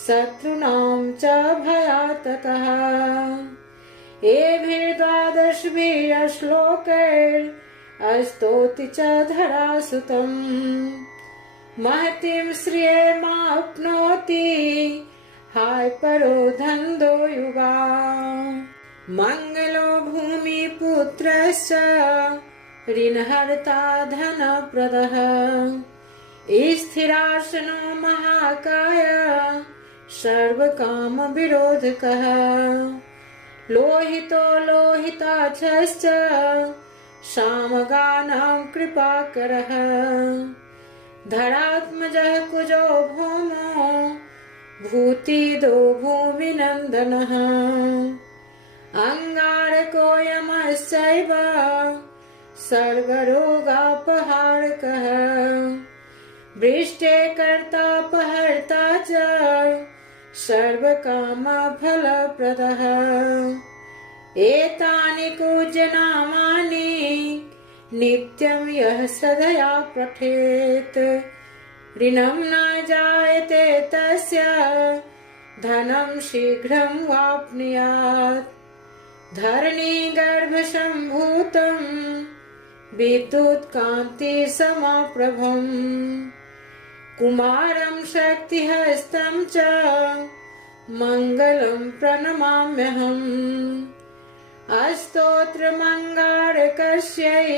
शत्रूणां च भयात् ततः। एभिर्द्वादशभिः श्लोकैस्तौति च धरासुतम्। महतीं श्रियमाप्नोति हाय परो धन्दो युगा। मङ्गलो भूमिपुत्रश्च ऋणहर्ता धनप्रदः। स्थिरासनो महाकाय सर्वकामविरोधकः। लोहितो लोहिताक्षश्च सामगानां कृपाकरः। धरात्मजः कुजो भौमो भूतिदो भूमिनन्दनः। अंगारको यमश्चैव सर्वरोगापहारकः। वृष्टे कर्तापहर्ता च सर्वकामफलप्रदः। एतानि पूज्यनामानि नित्यं यः श्रद्धया पठेत्। ऋणं न जायते तस्य धनं शीघ्रं वाप्नुयात्। धरणीगर्भसम्भूतं विद्युत्कान्तिसमप्रभम्। कुमारं शक्तिहस्तं च मङ्गलं प्रणमाम्यहम्। अस्तोत्रमङ्गारकस्यै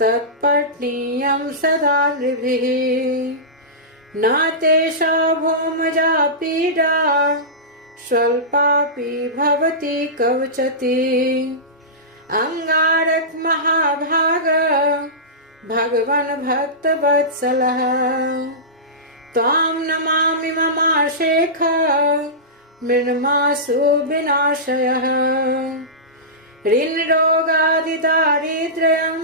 तत्पठनीयं सदा नृभिः। न तेषा भौमजा पीडा स्वल्पापि भवति कवचति। अंगारक महाभाग भगवन् भक्तवत्सलः। त्वां नमामि ममाशेख मृण्मासु विनाशयः। ऋणरोगादिदारिद्र्यं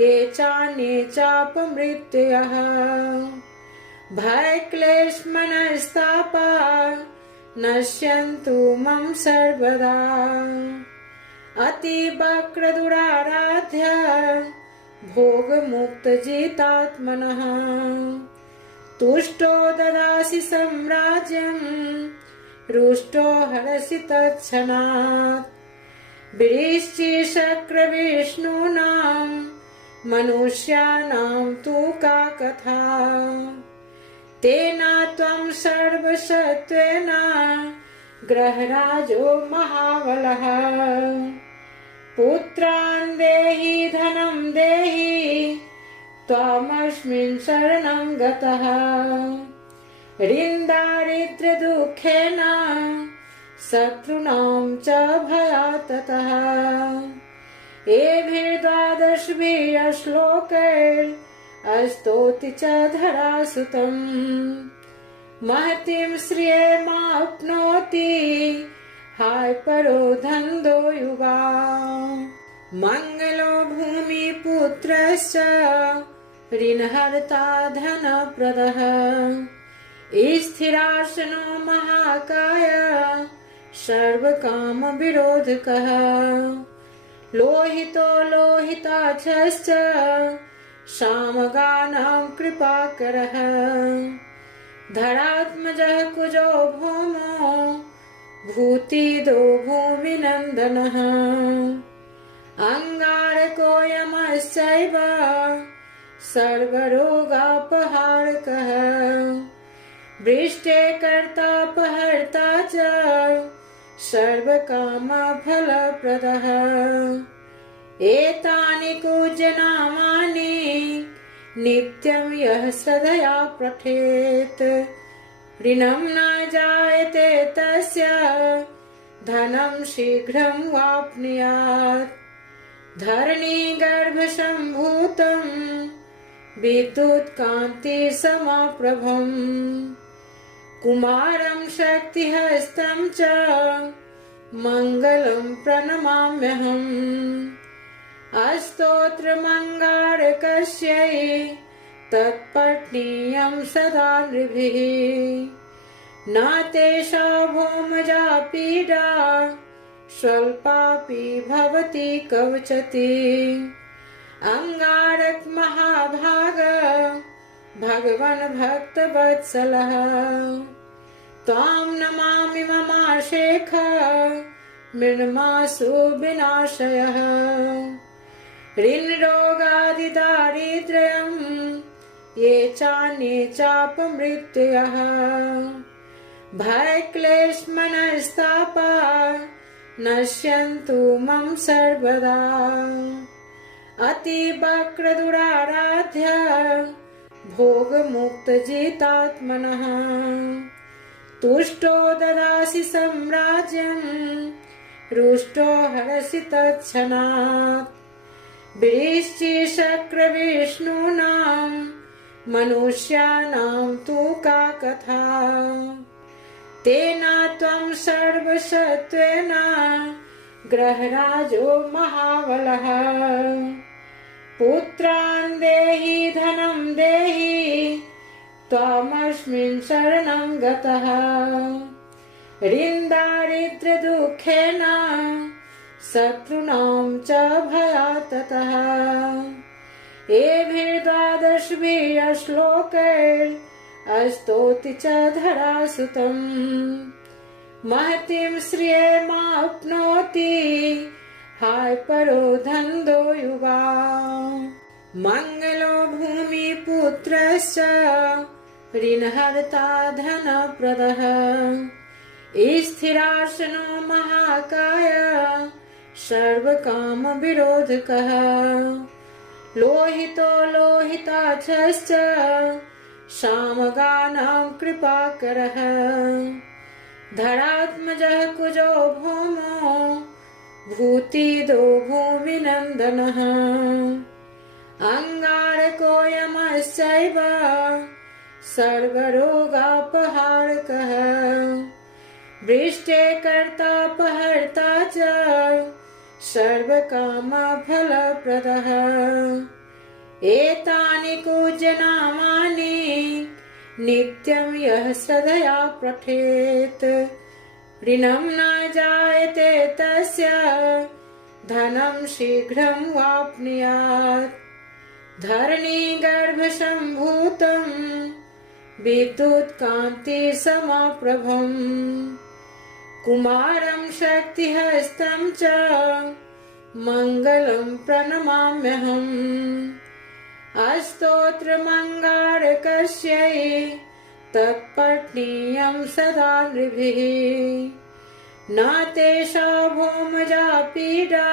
ये चान्ये चापमृत्ययः। भयक्लेशमनस्तापा नश्यन्तु मम सर्वदा। अतिवक्रदुराराध्य भोगमुक्तजितात्मनः। तुष्टो ददासि साम्राज्यं रुष्टो हरसि तत्क्षणात्। वृश्चिशक्रविष्णूनां मनुष्याणां तु का कथा। तेन त्वं सर्वसत्त्वेन ग्रहराजो महाबलः। पुत्रान् देहि धनं देहि त्वामस्मिन् शरणं गतः। ऋन्दारिद्र्यदुःखेन शत्रूणां च भयात् ततः। एभिर्द्वादशभिः श्लोकैस्तौति च धरासुतम्। महतीं श्रियमाप्नोति हाय परो धन्दो युगा। मङ्गलो भूमिपुत्रश्च ऋणहर्ता धनप्रदः। स्थिरासनो महाकाय सर्वकामविरोधकः। लोहितो लोहिताक्षश्च सामगानां कृपाकरः। धरात्मजः कुजो भौमो भूतिदो भूमिनन्दनः। अंगारको यमश्चैव सर्वरोगापहारकः। वृष्टे कर्तापहर्ता च सर्वकामफलप्रदः। एतानि पूज्यनामानि नित्यं यः श्रद्धया पठेत्। ऋणं न जायते तस्य धनं शीघ्रं वाप्नुयात्। धरणीगर्भसम्भूतं विद्युत्कान्तिसमप्रभम्। कुमारं शक्तिहस्तं च मङ्गलं प्रणमाम्यहम्। अस्तोत्रमङ्गारकस्यै तत्पठनीयं सदा नृभिः। न तेषा भौमजा पीडा स्वल्पापि भवति कवचति। अंगारक महाभाग भगवन् भक्तवत्सलः। त्वां नमामि ममाशेख मृण्मासु विनाशयः। ऋणरोगादिदारिद्र्यं ये चान्ये चापमृत्ययः। भयक्लेशमनस्तापा नश्यन्तु मम सर्वदा। अतिवक्रदुराराध्य भोगमुक्तजितात्मनः। तुष्टो ददासि साम्राज्यं रुष्टो हरसि तत्क्षणात्। वृश्चिशक्रविष्णूनां मनुष्याणां तु का कथा। तेन त्वं सर्वसत्त्वेन ग्रहराजो महाबलः। पुत्रान् देहि धनं देहि त्वामस्मिन् शरणं गतः। ऋणदारिद्र्यदुःखेन शत्रूणां च भयात् ततः। एभिर्द्वादशभिः श्लोकैरस्तौति च धरासुतम्। महतीं श्रियमाप्नोति हाय परो धन्दो युवा। मङ्गलो भूमिपुत्रश्च ऋणहर्ता धनप्रदः। स्थिरासनो महाकाय सर्वकामविरोधकः। लोहितो लोहिताक्षश्च सामगानां कृपाकरः। धरात्मजः कुजो भौमो भूतिदो भूमिनन्दनः। अंगारकोऽयमश्चैव सर्वरोगापहारकः। वृष्टे कर्तापहर्ता च सर्वकामफलप्रदः। एतानि कूजनामानि नित्यं यः श्रद्धया पठेत्। ऋणं न जायते तस्य धनं शीघ्रं वाप्नुयात्। धरणीगर्भसम्भूतं विद्युत्कान्तिसमप्रभम्। कुमारं शक्तिहस्तं च मङ्गलं प्रणमाम्यहम्। अस्तोत्रमङ्गारकस्यै तत्पठनीयं सदा नृभिः। न तेषा भौमजा पीडा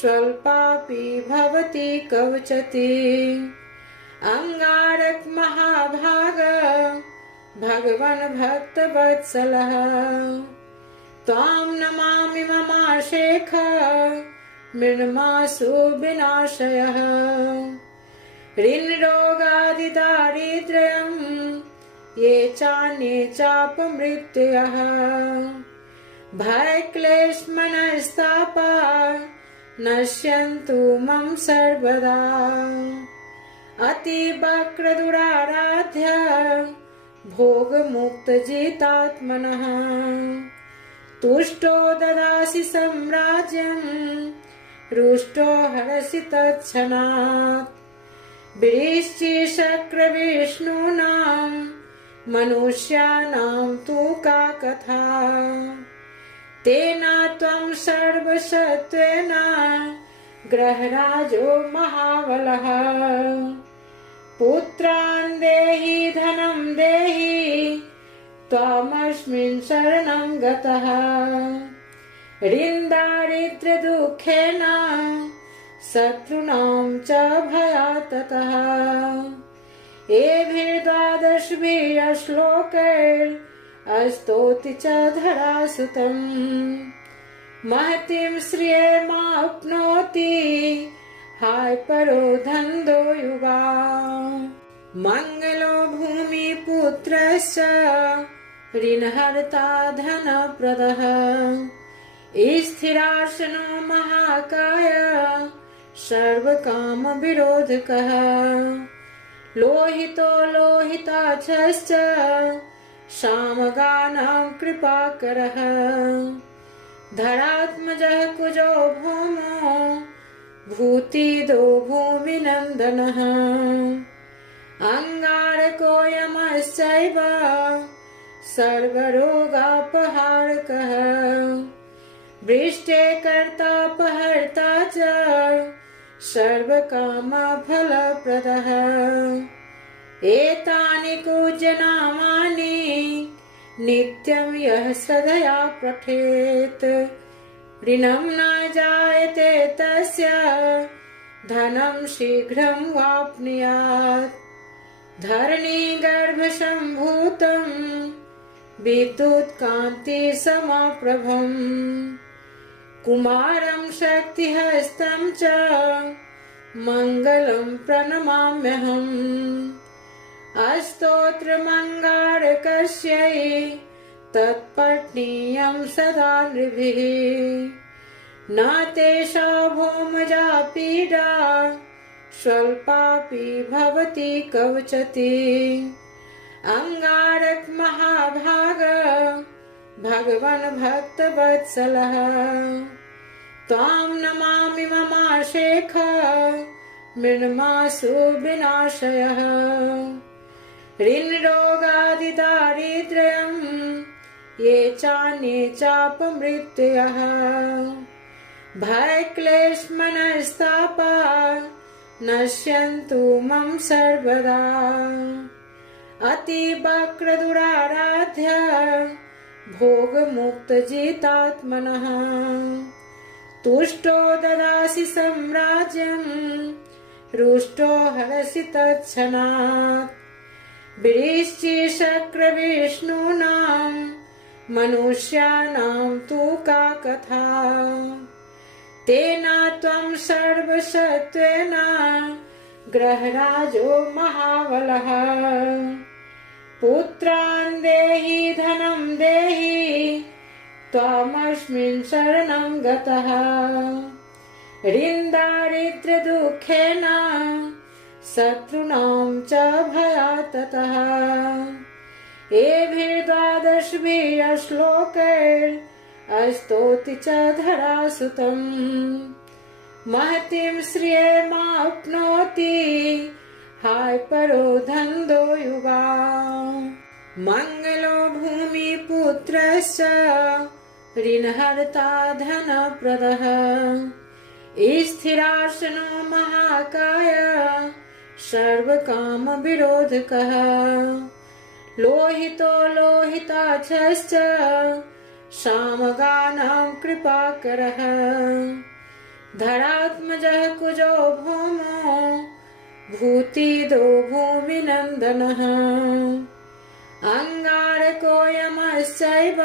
स्वल्पापि भवति कवचति। अंगारक महाभाग भगवन् भक्तवत्सलः। त्वां नमामि ममाशेख मृण्मासु विनाशयः। ऋणरोगादिदारिद्र्यं ये चान्ये चापमृत्ययः। भयक्लेशमनस्तापा नश्यन्तु मम सर्वदा। अतिवक्रदुराराध्य भोगमुक्तजितात्मनः। तुष्टो ददासि साम्राज्यं रुष्टो हरसि तत्क्षणात्। वृश्चिशक्रविष्णूनां मनुष्याणां तु का कथा। तेन त्वं सर्वसत्त्वेन ग्रहराजो महाबलः। पुत्रान् देहि धनं देहि त्वामस्मिन् शरणं गतः। ऋणदारिद्र्यदुःखेन शत्रूणां च भयात् ततः। एभिर्द्वादशभिः श्लोकैरस्तौति च धरासुतम्। महतीं श्रियमाप्नोति हाय परो धन्दो युवा। मङ्गलो भूमिपुत्रश्च पुत्रश्च ऋणहर्ता धनप्रदः स्थिरासनो महाकाय सर्वकामविरोधकः लोहितो लोहिताक्षश्च सामगानां कृपाकरः धरात्मजः कुजो भौमो भूतिदो भूमिनन्दनः अंगारको यमश्चैव सर्वरोगापहारकः वृष्टे कर्तापहर्ता च सर्वकामफलप्रदः एतानि पूज्यनामानि नित्यं यः श्रद्धया पठेत् ऋणं न जायते तस्य धनं शीघ्रं वाप्नुयात् धरणीगर्भसम्भूतं विद्युत्कान्तिसमप्रभम् कुमारं शक्तिहस्तं च मङ्गलं प्रणमाम्यहम् अस्तोत्रमङ्गारकस्यै तत्पठनीयं सदा नृभिः न तेषा भौमजा पीडा स्वल्पापि भवति कवचति अंगारक महाभाग भगवन् भक्तवत्सलः त्वां नमामि ममाशेख मृण्मासु विनाशयः ऋणरोगादिदारिद्र्यं ये चान्ये चापमृत्ययः भयक्लेशमनस्तापा नश्यन्तु मम सर्वदा अतिवक्रदुराराध्य भोगमुक्तजितात्मनः तुष्टो ददासि साम्राज्यं रुष्टो हरसि तत्क्षणात् वृश्चिशक्रविष्णूनां मनुष्याणां तु का कथा तेन त्वं सर्वसत्त्वेन ग्रहराजो महाबलः पुत्रान् देहि धनं देहि त्वामस्मिन् शरणं गतः ऋणदारिद्र्यदुःखेन शत्रूणां च भयात् ततः एभिर्द्वादशभिः श्लोकैस्तौति च धरासुतम् महतीं श्रियमाप्नोति हाय परो धन्दो युवा मंगलो भूमिपुत्रश्च ऋणहर्ता धनप्रदः स्थिरासनो महाकाय सर्वकामविरोधकः लोहितो लोहिताक्षश्च सामगानां कृपाकरः धरात्मजः कुजो भौमो भूतिदो भूमिनन्दनः अंगारको यमश्चैव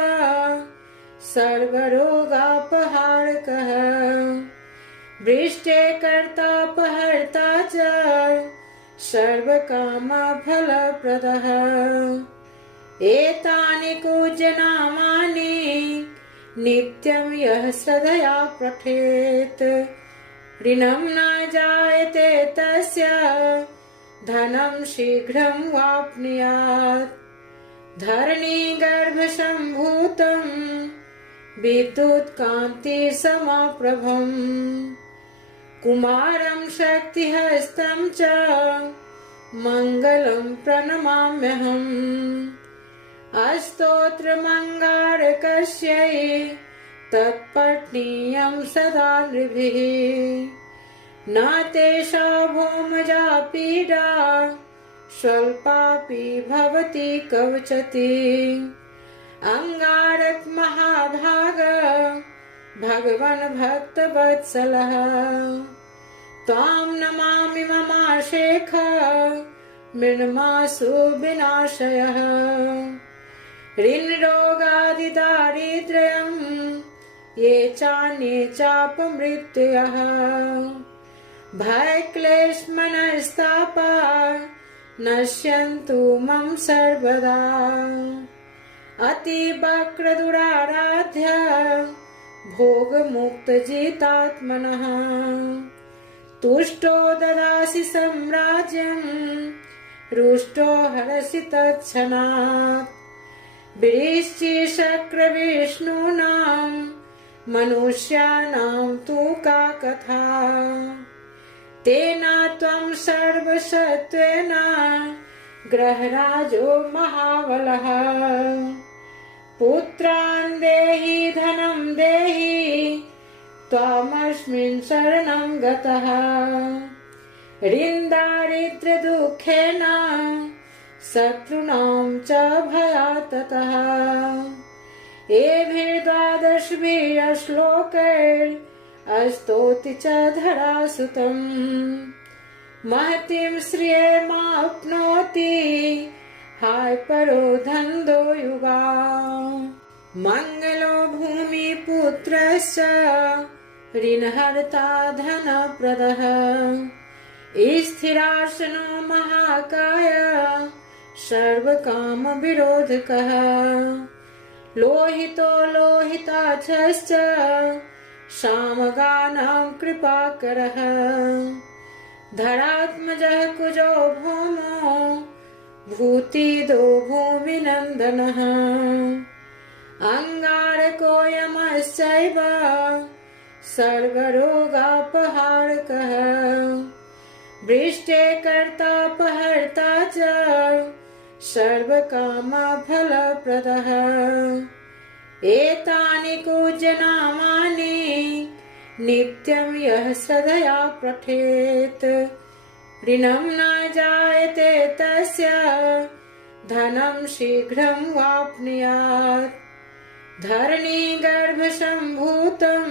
सर्वरोगापहारकः वृष्टे कर्तापहर्ता च सर्वकामफलप्रदः एतानि पूज्यनामानि नित्यं यः श्रद्धया पठेत् ऋणं न जायते तस्य धनं शीघ्रं वाप्नुयात् धरणीगर्भसम्भूतं विद्युत्कान्तिसमप्रभम् कुमारं शक्तिहस्तं च मङ्गलं प्रणमाम्यहम् अस्तोत्रमङ्गारकस्यै तत्पठनीयं सदा नृभिः न तेषा भौमजा पीडा स्वल्पापि भवति कवचति अंगारक महाभाग भगवन् भक्तवत्सलः त्वां नमामि ममाशेख मृण्मासु विनाशयः ऋणरोगादिदारिद्र्यं ये चान्ये चापमृत्ययः भयक्लेशमनस्तापा नश्यन्तु मम सर्वदा। अतिवक्रदुराराध्य भोगमुक्तजितात्मनः तुष्टो ददासि साम्राज्यम् रुष्टो हरसि तत्क्षणात्। वृश्चिशक्रविष्णूनां मनुष्याणां तु का कथा। तेन त्वं सर्वसत्त्वेन ग्रहराजो महाबलः। पुत्रान् देहि धनं देहि त्वामस्मिन् शरणं गतः। ऋन्दारिद्र्यदुःखेन शत्रूणां च भयात् ततः। एभिर्द्वादशभिः श्लोकैरस्तौति च धरासुतम्। महतीं श्रियमाप्नोति हाय परो धन्दो युगा। मङ्गलो भूमिपुत्रश्च ऋणहर्ता धनप्रदः। स्थिरासनो महाकाय सर्वकामविरोधकः। लोहितो लोहिताक्षश्च सामगानां कृपाकरः। धरात्मजः कुजो भौमो भूतिदो भूमिनन्दनः। अङ्गारकोऽयमश्चैव सर्वरोगापहारकः। वृष्टे कर्तापहर्ता च सर्वकामफलप्रदः। एतानि पूज्यनामानि नित्यं यः श्रद्धया पठेत्। ऋणं न जायते तस्य धनं शीघ्रं वाप्नुयात्। धरणीगर्भसम्भूतं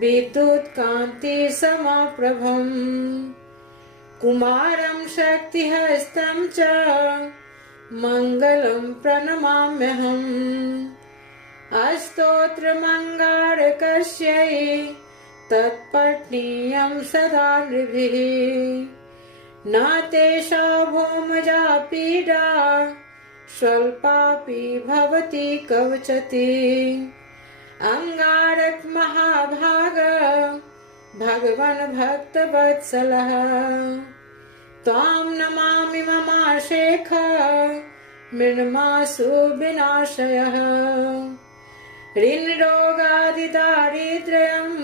विद्युत्कान्तिसमप्रभम्। कुमारं शक्तिहस्तं च मङ्गलं प्रणमाम्यहम्। अस्तोत्रमङ्गारकस्यै तत्पठनीयं सदा नृभिः। न तेषा भौमजा पीडा स्वल्पापि भवति कवचति। अङ्गारक महाभाग भगवन् भक्तवत्सलः। त्वां नमामि ममाशेख मृण्मासु विनाशयः। ऋणरोगादिदारिद्र्यम्